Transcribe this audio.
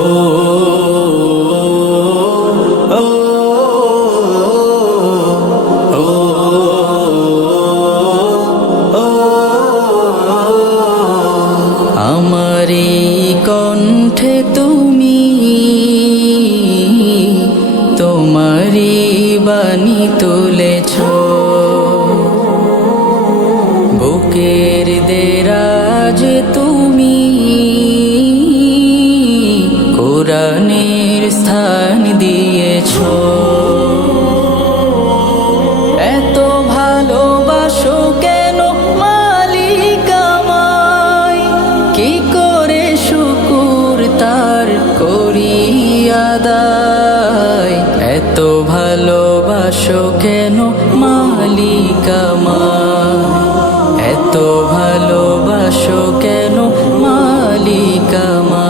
ও ও ও আমারি কণ্ঠে তুমি তোমারি বাণী তুলেছ, বুকের দেরাজ তুমি কোরআনের স্থান দিয়েছ। এত ভালোবাসো কেন মালিক আমায়, কি করে শুকুর তার করি আদায়। এত ভালোবাসো কেন মালিক আমায়, এত ভালোবাসো কেন মালিক আমায়।